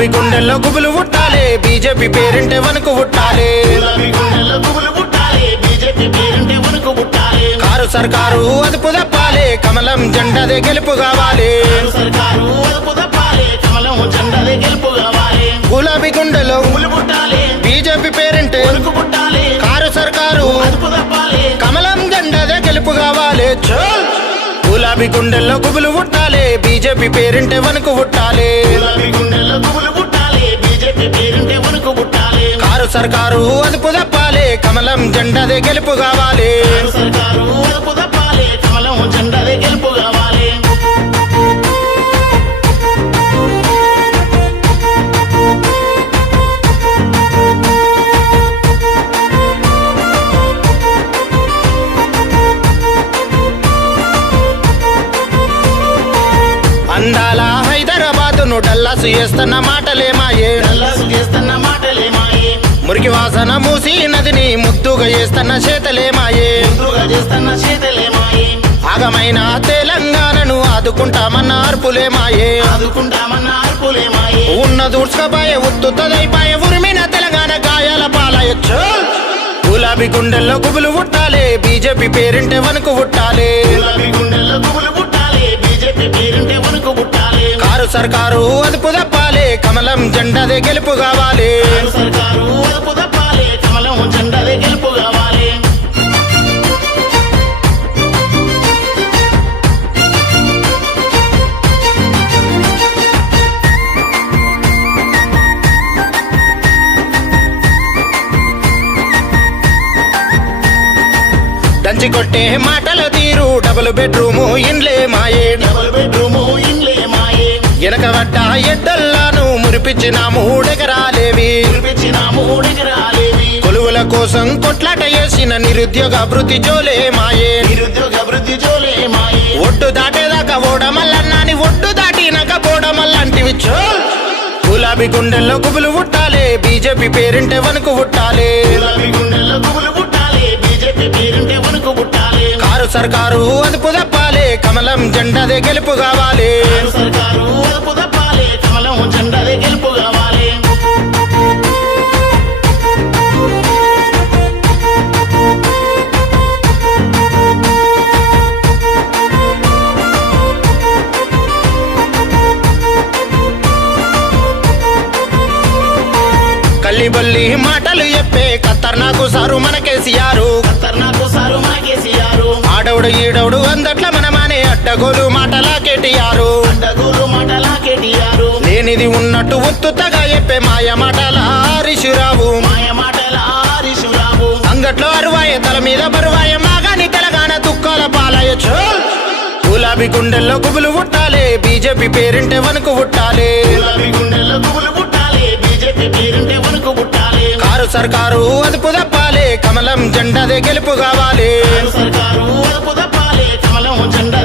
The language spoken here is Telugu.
గులాబీ గుండెల్లో గుబులు పుట్టాలి బీజేపీ పేరింటే వణుకు పుట్టాలి కారు సర్కారు అదుపు తప్పాలి కమలం జెండాదే గెలుపు కావాలి గులాబీ గుండెలో బీజేపీ పేరింటే కారు సర్కారు కమలం జెండాదే గెలుపు కావాలి గులాబీ గుండెల్లో గుబులు పుట్టాలి బీజేపీ పేరింటే వణుకు పుట్టాలి కారు సర్కారు అదుపు తప్పాలి కమలం జెండాదే గెలుపు కావాలి అందాల హైదరాబాదును డల్లాసు చేస్తున్న మాటలేమాయే మురికి వాసన మూసి నదిని ముద్దుగా చేస్తున్న చేతలేమాయే ఆగమైన తెలంగాణను ఆదుకుంటామన్న అర్పులేమాయే ఉన్న దూడ్చుకపాయే ఉత్తుతదైపాయే ఉరిమిన తెలంగాణ గాయాల పాలయచ్చు గులాబీ గుండెల్లో గుబులు పుట్టాలి బీజేపీ పేరింటే వణుకు పుట్టాలి కారు సర్కారు అదుపు తప్పాలి కమలం జెండాదే గెలుపు కావాలి దంచి కొట్టే మాటల తీరు డబుల్ బెడ్రూము ఇండ్లే మాయే వెనక పడ్డ ఎద్దల్లాను మురిపించిన మూడెకరాలేవి కొలువుల కోసం కొట్లాట చేసిన నిరుద్యోగ అభివృద్ధి జోలే మాయే ఒడ్డు దాటేదాకా ఓడమల్లన్నాని ఒడ్డు దాటినాక పోడమల్లంటివి గులాబీ గుండెల్లో గుబులు పుట్టాలి బీజేపీ పేరింటే వణుకు పుట్టాలి కారు సర్కారు అదుపు తప్పాలి కమలం జెండాదే గెలుపు కావాలి కల్లిబల్లి మాటలు చెప్పే ఖతర్నాకు సారు మన కేసీఆర్ ఆడవుడు ఈడవుడు అందట్ల మనమానే అడ్డగోలు మాటలా కేటీఆర్ లేనిది ఉన్నట్టు ఉత్తుతగా చెప్పే మాయ మాటల హరీశురావు అంగట్లో అరువాయ తల మీద బరువాయ మాగాని తెలంగాణ దుఃఖాల పాలయచ్చు గులాబీ గుండెల్లో గుబులు పుట్టాలి బీజేపీ పేరింటే వణుకు పుట్టాలి కారు సర్కారు అదుపు తప్పాలి కమలం జెండాదే గెలుపు కావాలి సర్కారు అదుపు తప్పాలి కమలం జెండా